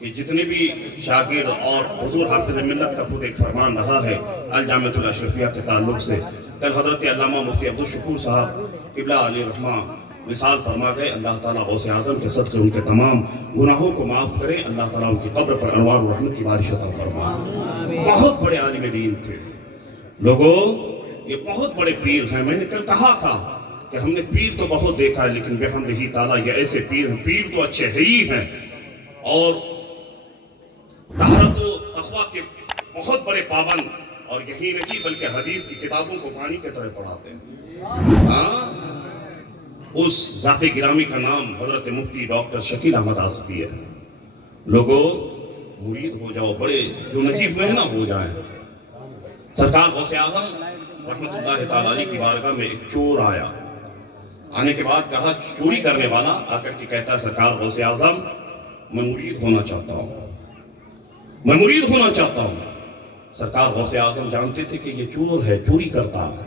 کہ جتنے بھی شاگرد اور حضور حافظ ملت کا خود ایک فرمان رہا ہے الجامعۃ الاشرفیہ کے تعلق سے، کل حضرت علامہ مفتی عبدالشکور صاحب قبلہ علیہ رحمہ مثال فرما گئے، اللہ تعالیٰ غوث اعظم کے صدقے ان کے تمام گناہوں کو معاف کرے، اللہ تعالیٰ ان کی قبر پر انوار و رحمت کی بارش عطا فرمائے۔ بہت بڑے عالم دین تھے لوگوں، یہ بہت بڑے پیر ہیں۔ میں نے کل کہا تھا کہ ہم نے پیر تو بہت دیکھا ہے، لیکن بحمدہ تعالیٰ یہ ایسے پیر ہیں، پیر تو اچھے ہی ہیں اور طہارت و تقویٰ کے بہت بڑے پابند، اور یہی نہیں بلکہ حدیث کی کتابوں کو پانی کی طرح پڑھاتے ہیں۔ اس ذات گرامی کا نام حضرت مفتی ڈاکٹر شکیل احمد آصفی ہے۔ لوگوں مرید ہو جاؤ، بڑے جو نہیں ہوئے نہ ہو جائیں۔ سرکار غوث اعظم رحمت اللہ تعالیٰ علیہ کی بارگاہ میں ایک چور آیا، آنے کے بعد کہا، چوری کرنے والا آ کر کے کہتا ہے سرکار غوث اعظم میں مرید ہونا چاہتا ہوں، میں مرید ہونا چاہتا ہوں۔ سرکار غوث اعظم جانتے تھے کہ یہ چور ہے، چوری کرتا ہے۔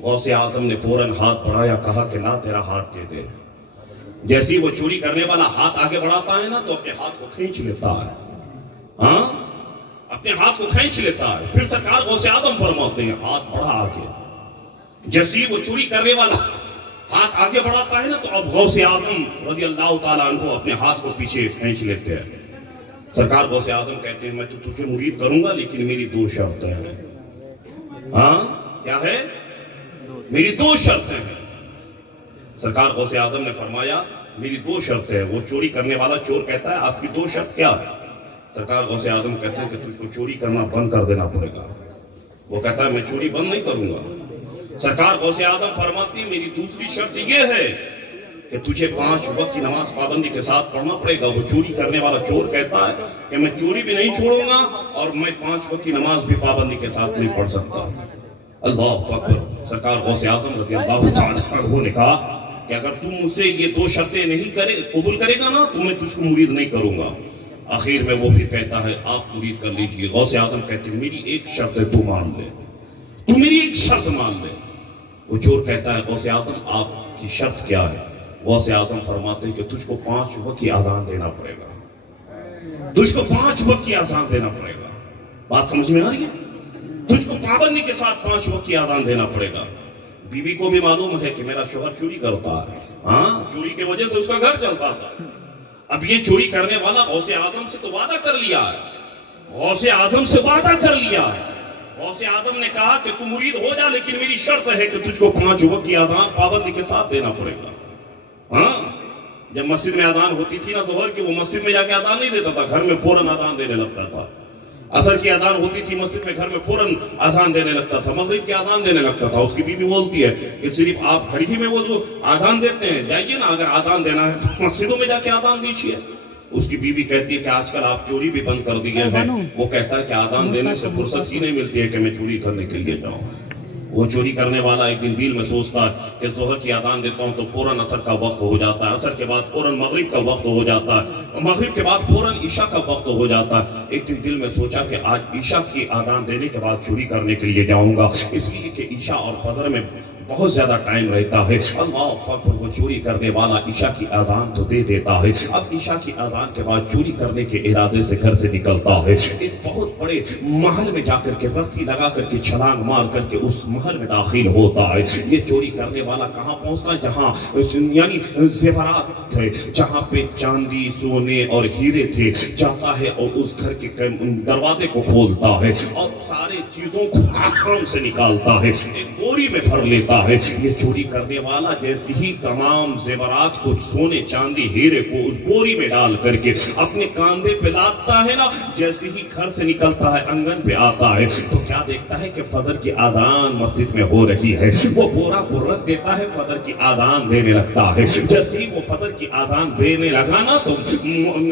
غوث اعظم نے فوراً ہاتھ بڑھایا، کہا کہ لا تیرا ہاتھ دے دے۔ جیسے وہ چوری کرنے والا ہاتھ آگے بڑھاتا ہے نا تو اپنے ہاتھ کو کھینچ لیتا ہے، ہاں اپنے ہاتھ کو کھینچ لیتا ہے۔ پھر سرکار غوث اعظم فرماتے ہیں ہاتھ بڑھا آگے۔ جیسے وہ چوری کرنے والا ہاتھ آگے بڑھاتا ہے نا تو اب غوث اعظم رضی اللہ تعالیٰ عنہ اپنے ہاتھ کو پیچھے کھینچ لیتے ہیں۔ سرکار غوث اعظم کہتے ہیں میں تو تجھے مرید کروں گا لیکن میری دو شرطیں ہیں۔ ہاں کیا ہے؟ میری دو شرطیں ہیں۔ سرکار غوث اعظم نے فرمایا میری دو شرطیں ہیں۔ وہ چوری کرنے والا چور کہتا ہے آپ کی دو شرط کیا ہے؟ سرکار غوث اعظم کہتے ہیں کہ تجھ کو چوری کرنا بند کر دینا پڑے گا۔ وہ کہتا ہے میں چوری بند نہیں کروں گا۔ سرکار غوث اعظم فرماتی میری دوسری شرط یہ ہے کہ تجھے 5 وقت کی نماز پابندی کے ساتھ پڑھنا پڑے گا۔ وہ چوری کرنے والا چور کہتا ہے کہ میں چوری بھی نہیں چھوڑوں گا اور میں 5 وقت کی نماز بھی پابندی کے ساتھ نہیں پڑھ سکتا۔ اللہ اکبر۔ سرکار غوث اعظم رضی اللہ تعالیٰ عنہ نے کہا کہ اگر تم مجھ سے یہ دو شرطیں نہیں قبول کرے گا نا تو میں تجھ کو مرید نہیں کروں گا۔ آخر میں وہ پھر کہتا ہے آپ مرید کر لیجئے۔ غوث اعظم کہتے ہیں میری ایک شرط ہے تو مان لے، تو میری ایک شرط مان لے۔ وہ چور کہتا ہے غوث اعظم آپ کی شرط کیا ہے؟ غوث اعظم فرماتے ہیں کہ تجھ کو 5 وقت کی اذان دینا پڑے گا، تجھ کو 5 وقت کی اذان دینا پڑے گا۔ بات سمجھ میں آ رہی ہے؟ تجھ کو پابندی کے ساتھ 5 وقت کی اذان دینا پڑے گا۔ بیوی کو بھی معلوم ہے کہ میرا شوہر چوری کرتا ہے، ہاں چوری کی وجہ سے اس کا گھر چلتا تھا۔ اب یہ چوری کرنے والا غوث اعظم سے تو وعدہ کر لیا ہے، غوث اعظم سے وعدہ کر لیا ہے۔ غوث اعظم نے کہا کہ تو مرید ہو جا لیکن میری شرط ہے کہ تجھ کو 5 وقت کی اذان پابندی کے ساتھ دینا پڑے گا۔ ہاں جب مسجد میں اذان ہوتی تھی نا ظہر کی، وہ مسجد میں جا کے اذان نہیں دیتا تھا، گھر میں فوراً اذان دینے لگتا تھا۔ عصر کی اذان ہوتی تھی مسجد میں، گھر میں فوراً اذان دینے لگتا تھا۔ مغرب کی اذان دینے لگتا تھا۔ اس کی بیوی بولتی ہے کہ صرف آپ گھر ہی میں وہ جو اذان دیتے ہیں، جائیے نا اگر اذان دینا ہے تو مسجدوں میں جا کے اذان دیجیے۔ اس کی بیوی کہتی ہے کہ آج کل آپ چوری بھی بند کر دیے ہیں۔ وہ کہتا ہے کہ اذان دینے سے فرصت ہی نہیں ملتی ہے کہ میں چوری کرنے کے لیے جاؤں۔ وہ چوری کرنے والا ایک دن دل میں سوچتا ہے کہ ظہر کی اذان دیتا ہوں تو فوراً عصر کا وقت ہو جاتا ہے، عصر کے بعد فوراً مغرب کا وقت ہو جاتا ہے، اور مغرب کے بعد فوراً عشاء کا وقت ہو جاتا ہے۔ ایک دن دل میں سوچا کہ آج عشاء کی اذان دینے کے بعد چوری کرنے کے لیے جاؤں گا، اس لیے کہ عشاء اور فجر میں بہت زیادہ ٹائم رہتا ہے۔ اللہ اکبر۔ وہ چوری کرنے والا عشاء کی اذان تو دے دیتا ہے، اب عشاء کی اذان کے بعد چوری کرنے کے ارادے سے گھر سے نکلتا ہے۔ ایک بہت بڑے محل میں جا کر کے رسی لگا کر کے چھلانگ مار کر کے اس محل میں داخل ہوتا ہے۔ یہ چوری کرنے والا کہاں پہنچتا ہے؟ جہاں یعنی زیورات تھے، جہاں پہ چاندی سونے اور ہیرے تھے، جاتا ہے اور اس گھر کے دروازے کو کھولتا ہے اور سارے چیزوں کو آرام سے نکالتا ہے، ایک بوری میں بھر لیتا ہے۔ یہ چوری کرنے والا جیسے ہی تمام زیورات کو، سونے چاندی ہیرے کو اس بوری میں ڈال کر کے اپنے کاندھے پہ لاتا ہے نا، جیسے ہی گھر سے نکلتا ہے آنگن پہ آتا ہے تو کیا دیکھتا ہے کہ فجر کی اذان مسجد میں ہو رہی ہے۔ وہ بورا پر رکھ دیتا ہے، فجر کی اذان دینے لگتا ہے۔ جیسے ہی وہ فجر کی اذان دینے لگا نا تو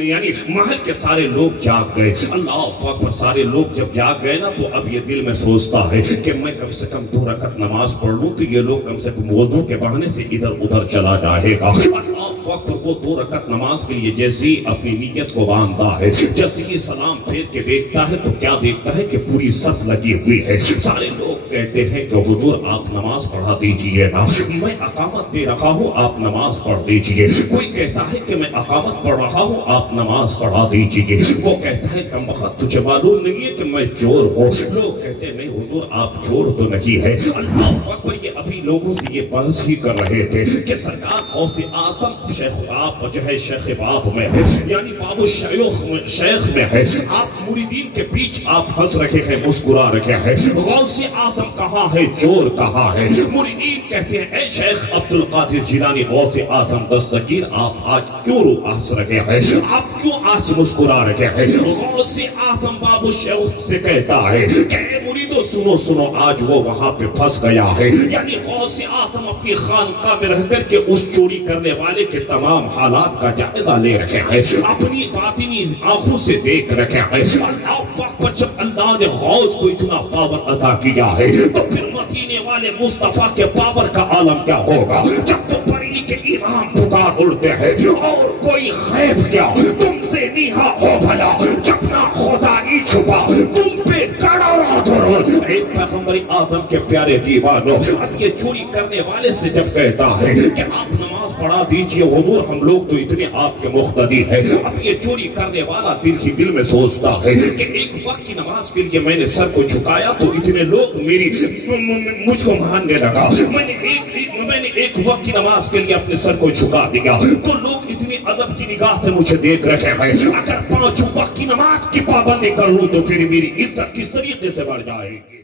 یعنی محل کے سارے لوگ جاگ گئے۔ اللہ اکبر۔ سارے لوگ جب جاگ گئے نا تو اب یہ دل میں سوچتا ہے کہ میں کم سے کم 2 رکعت نماز پڑھ لوں تو یہ لوگ کم سے کم وضو کے بہانے سے ادھر ادھر چلا جائے گا۔ اللہ اکبر۔ وہ 2 رکعت نماز کے لیے جیسے ہی اپنی نیت کو باندھتا ہے، جیسے ہی سلام پھیر کے دیکھتا ہے تو کیا دیکھتا ہے کہ پوری صف لگی ہوئی ہے، سارے لوگ کہتے ہیں کہ حضور آپ نماز پڑھا دیجئے نا، میں اقامت دے رہا ہوں آپ نماز پڑھ دیجئے۔ کوئی کہتا ہے کہ میں اقامت پڑھ رہا ہوں آپ نماز پڑھا دیجئے۔ وہ کہتا ہے کم وقت تجھے معلوم نہیں ہے کہ میں چور ہوں۔ لوگ کہتے ہیں نہیں حضور آپ چور تو نہیں ہے۔ اللہ اکبر، یہ ابھی لوگوں سے یہ بحث ہی کر رہے تھے کہ سرکار غوث اعظم شیخ آپ جو ہے شیخ باب میں ہے، یعنی باب شیخ میں ہے، آپ مریدین کے بیچ آپ ہنس رکھے ہیں، مسکرا رکھے ہیں۔ غوث اعظم کہاں ہے، چور کہاں ہے؟ مریدین کہتے ہیں اے شیخ عبد القادر جیلانی غوث اعظم دستگیر، آپ آج کیوں ہنس رکھے ہیں، آپ کیوں آج مسکرا رکھے ہیں؟ غوث اعظم باب شیخ سے کہتا ہے کہ اے مریدو سنو سنو، آج وہ وہاں پہ پھنس گیا ہے۔ یعنی غوث اعظم اپنی خانقاہ میں رہ کر کے اس چوری کرنے والے کے تمام حالات کا جائزہ لے رکھے ہیں، اپنی باطنی آنکھوں سے دیکھ رکھے ہیں۔ اللہ اکبر، جب اللہ نے غوث کو اتنا پاور عطا کیا ہے تو پھر مدینے والے مصطفیٰ کے پاور کا عالم کیا ہوگا؟ جب تو بریلی کے امام پکار اڑتے ہیں اور کوئی غیب کیا تم سے نیہا ہو بھلا، جب نہ خدائی چھپا تم پہ کڑا درود۔ ایک پیغمبر آدم کے پیارے دیوانوں، اب یہ چوری کرنے والے سے جب کہتا ہے کہ آپ نماز پڑھا دیجئے حضور، ہم لوگ تو اتنے آپ کے مقتدی ہیں، اب یہ چوری کرنے والا دل ہی دل میں سوچتا ہے کہ ایک وقت کی نماز کے لیے میں نے سر کو جھکایا تو اتنے لوگ مجھ کو ماننے لگا، میں نے ایک وقت کی نماز کے لیے اپنے سر کو جھکا دیا تو لوگ اتنی ادب کی نگاہ سے مجھے دیکھ رکھے ہیں، اگر 5 وقت کی نماز کی پابندی کر لوں تو پھر میری عزت کس طریقے سے بڑھ جائے گی؟